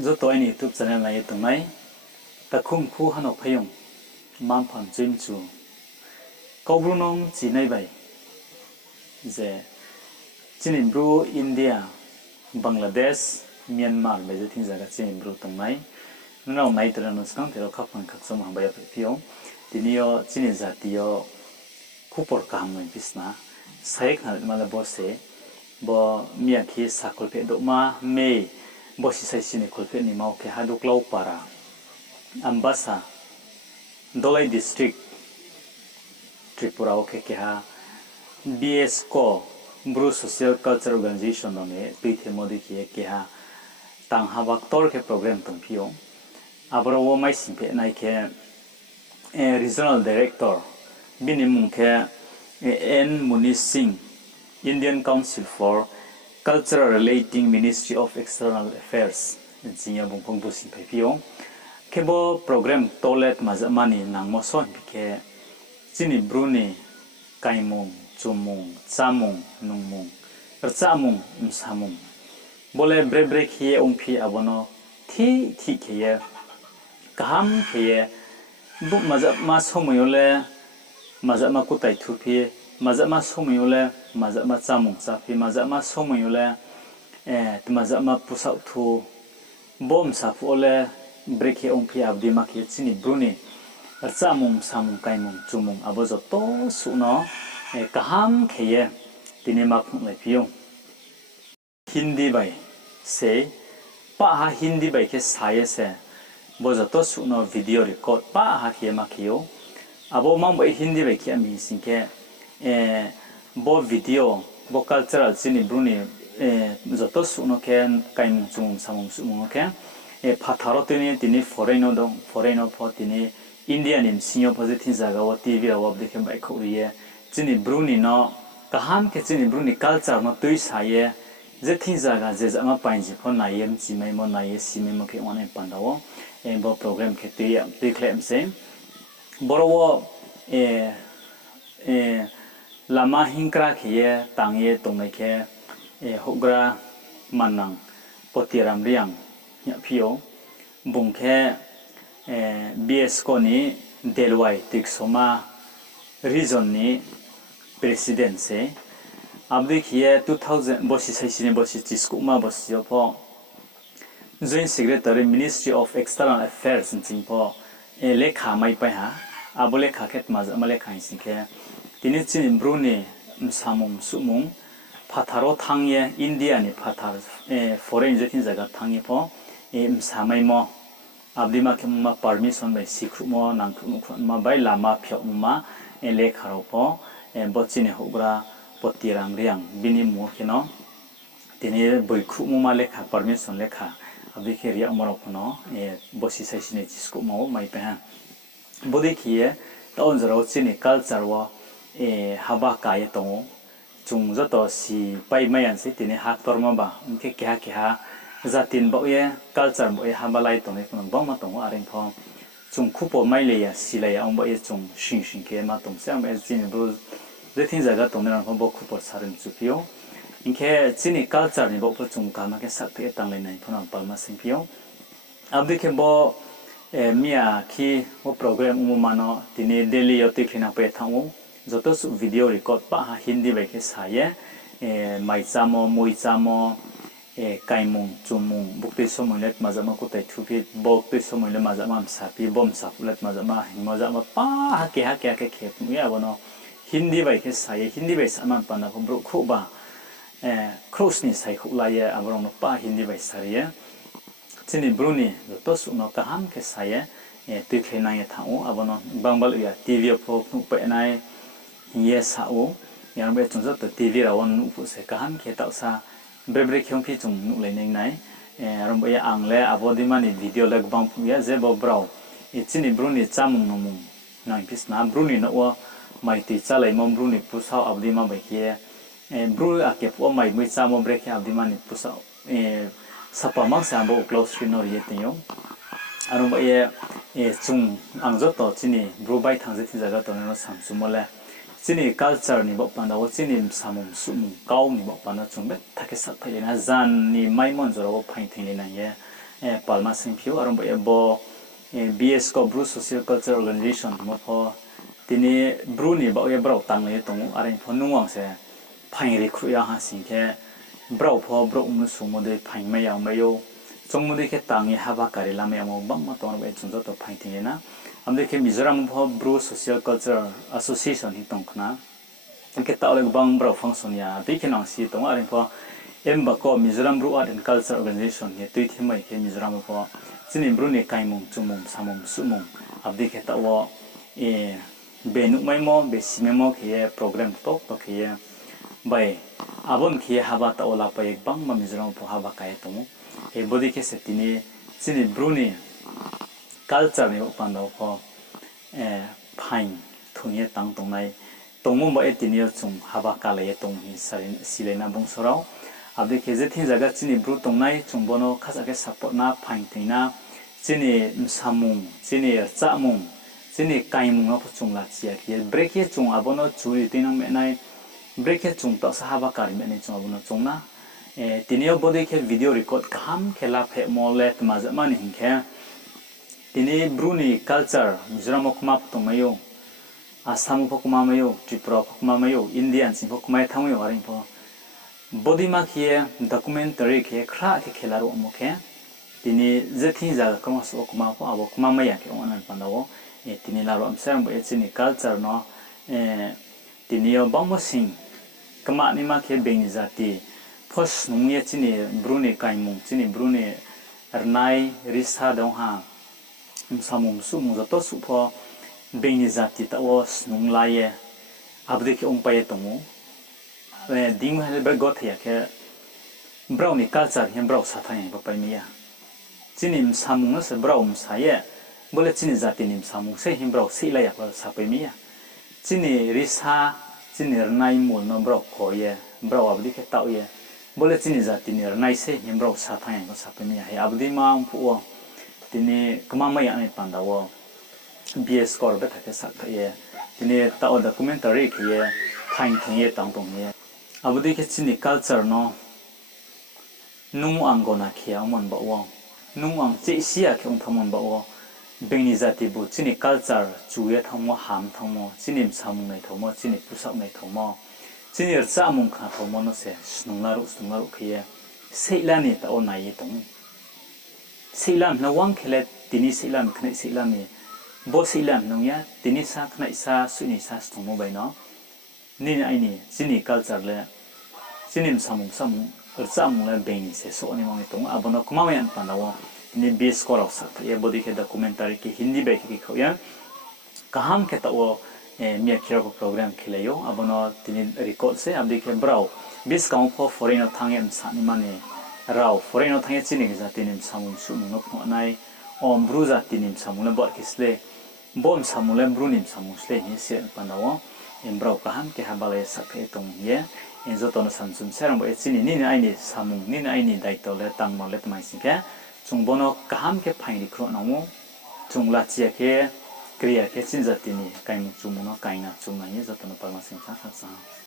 zo to ani YouTube channel na tung nai ta khum khu hanok phayong mam pham chim chu Bru nom chi nai bai je chinin Bru India Bangladesh Myanmar bai je thing jaga chinin Bru tung nai nau nai tra no skang tero khapang khak som hang bai phio tinio chinin jatiyo Ya.Khupor kaham noi bisna sai khan mala bose bo mia khi sakol pe do ma me bo si sai sine kol pe ni mau ke haduk lau para ambasa dolai district Tripura oke ke ha BS ko Bru social culture organization no me pithe modi ke ha tang ha baktor ke program tung pio abro wo mai simpe nai ke regional director Binimung ke N Munish Singh Indian Council for Cultural Relating Ministry of External Affairs jinya bungpong busin pio kebo program toilet mazamani nang moson ke chini Bru ni kaimung chumung chamung nungmung chamung samung bole bre khie ongphi abono thi khie kaham khie bu mazama somoyole mazama kutai thupi mazama somoyole mazama chamung chapi mazama somoyole mazama pusau thu bom safole breki ongpi abdi makhi chini Bru ni chamung samung kaimung chumung abozo to suno kaham kheye tini makhung lai piyo Hindi bai se pa ha Hindi bai ke saye se bozo to suno video record pa ha khye makhiyo abo mang bai Hindi bai ke ami singke bo video bo cultural chini Bru ni zoto suno ke kaimung chumung samung sumung ke 파타로 tini foreigner dong foreigner po tini Indian im sinyo positive jaga wo TV ra wo dekhe bai khoriye chini Bru ni no kaham ke chini Bru ni culture no tui saye je thi jaga je jama painji pho naiem chi mai mo naie sime mo ke one pandawo bo program ke tui claim se boro lama hingkra khiye tangye tongai ke hogra manang potiram riang nya pio bungke BS ko ni delwai tiksoma region ni president se abdi khie 2000 bosi saisine bosi chiskuma bosi po joint secretary Ministry of External Affairs chingpo lekha mai pa ha abole kha khet ma amale khain singke tini chin Bru ni samung sumung 파타로 탕예 인디아니 파타 foreign jetin jaga thangi po samai mo abdima kemma permission bai sikrumo nangkhum ma bai lama phokma le kharo po bochine hogra potirang riang bini mo khino tini boikhum ma lekha permission lekha abdi kheriya morok no bosi saisine chisku mo mai pa bodi khiye taun jaro chini culture wa haba kai tongo chung to si pai mayan si tini hak torma ba unke kya zatin bo ye culture bo ye habalai to ne kun ba ma to areng pho chung khupo mai le ya silai ang bo ye chung shin ke ma tong sam el chin Bru the thing jaga to ne ran bo khupo sarin chu pio inke chini culture ni bo pho chung ka ma ke sak pe tang le nai phona pal ma sim pio abdi ke bo mia ki bo program umumano tini daily yote khina pe thangu joto su video record pa ha Hindi bai ke saye mai chamo mui chamo kaimung chumung bukti somolet mazama ko tai thupi bokti somolet mazama sapi bom sapulet mazama mazama pa ha ke khe ya bono Hindi bai ke saye Hindi bai saman pana ko Bru khu ba cross ni sai khu la ye abrong pa Hindi bai sariye chini Bru ni joto su no kaham ke saye tu khena ye thau abono bangbal ya TV pro pe nai yes hao yang be chung to TV ra won pu se kaham ke ta sa bre khyong phi chung nu le nei nai rom ba ya ang le abodi mani video lag bang pu ya ze bo brau chini Bru ni chamung no mung nang pis na Bru ni no wa mai ti cha lai mom Bru ni pu sao abdi ma ba ke Bru a ke pu mai mui cha mo bre ke abdi mani pu sao sapa mang sa bo close screen no ye te yo aro ba ye chung ang zo to chini Bru bai thang je thi jaga to no sam chu mo le chini culture ni bo panda wo chini samum sumum kau ni bo panda chumbe thake sak phai na zan ni mai mon joro phain thing le na ye palma singphiu arom bo BS ko Bru Social Culture Organization mo pho tini Bru Ni Bauh brau tang le tong arin pho nuang se phain ri khru ya ha singkhe brau pho bro um su mo de phain ma yang ma yo chong mo de ke tangi haba kari lam ya mo bang ma ton ba chung to phain thi na am de ke Mizoram pho Bru Social Culture Association hi tong khna ke ta le bang brau function ya de ke nang si tong arin pho em ba ko Mizoram Bru Art and Culture Organization he tui thi mai ke Mizoram pho chini Bru Ni kaimung chumum samum sumum abdi ke ta wo benuk mai mo besi memo ke program to ke bai abon ke haba ta ola pa ek bang ma Mizoram pho haba kai to e bodi ke setini chini Bru Ni culture ni upanda pho phain thunye tang tong nai tongmo ba etini chung haba ka le tong hi silena bungsorao abdi ke je thin jaga chini Bru tong nai chung bono khasa ke support na phain thina chini samung chini chamung chini kaimung no chung la chia ke break ye chung abono churi tinang me nai break ye chung ta sahaba kari me nai chung abono chung na tinio bodi ke video record kaham khela phe molet mazamani hinkhe tini Bru Ni culture Mizoram okma tong mayo Assam phokma mayo Tripura phokma mayo Indian sing phokma thamayo aring pho bodi ma khie documentary ke khra ke khelaro amokhe tini jethi jaga kamos okma pho abo kuma maya ke onan pandawo tini laro amsam bo chini culture no tini yo bangmo sing kama ni ma ke beng jati phos nungye chini Bru Ni kaimung chini Bru Ni rnai risa dong ha samum sumung jato su pho beng jati ta was nung laye abde ke ongpaye tongu ding ha be got ya ke Bru Ni culture hem brau sa thai ba pai miya chini samung se brau saye bole chini jati nim samung se him brau si la ya ba sa pai miya chini risa chini rnai mul no brau khoye brau abdi ke tau ye bole chini jati ni rnai se him brau sa thai ba sa pai miya he abdi ma pu tini kama ma ya ni pandawo BS kor be thake sa ye tini ta documentary ke ye phain thye tang tong ye abdi ke chini culture no nung angona khia mon ba wo nung ang che sia ke ong thamon ba wo bengni jati bu chini culture chuye thamo ham thamo chini samung nai thomo chini pusak nai thomo chini chamung kha thomo no se snungnaru khie seilani ta onai tong seilam na wang khele tini seilam khne seilam ni bo seilam nong ya tini sa khna isa suni sa thomo bai no ni ai ni chini culture le chini samung chamung le beng se so ni mong tong abono kumayan pandawo ni base korok sa ye body ke documentary ke hindi be ke khoya kaham ke ta o mia kira ko program khilayo abono tini record se abdi ke brau bis kaung pho foreign thangem sa ni mane rao foreign thang chini ke jati nim samung su no pho nai om Bru jati nim samung le bor kisle bom samung le Bru nim samung sle ni se pandawo em brau kaham ke habale sa ke tong ye en zo ton samsum serang bo chini ni ai ni samung ni ai ni daito le tang mo le tmai singke chung bono kaham ke phaini khro namu chung la chia ke kriya ke chin jati ni kaim chung no kaina chung na ye zo ton parma sing sa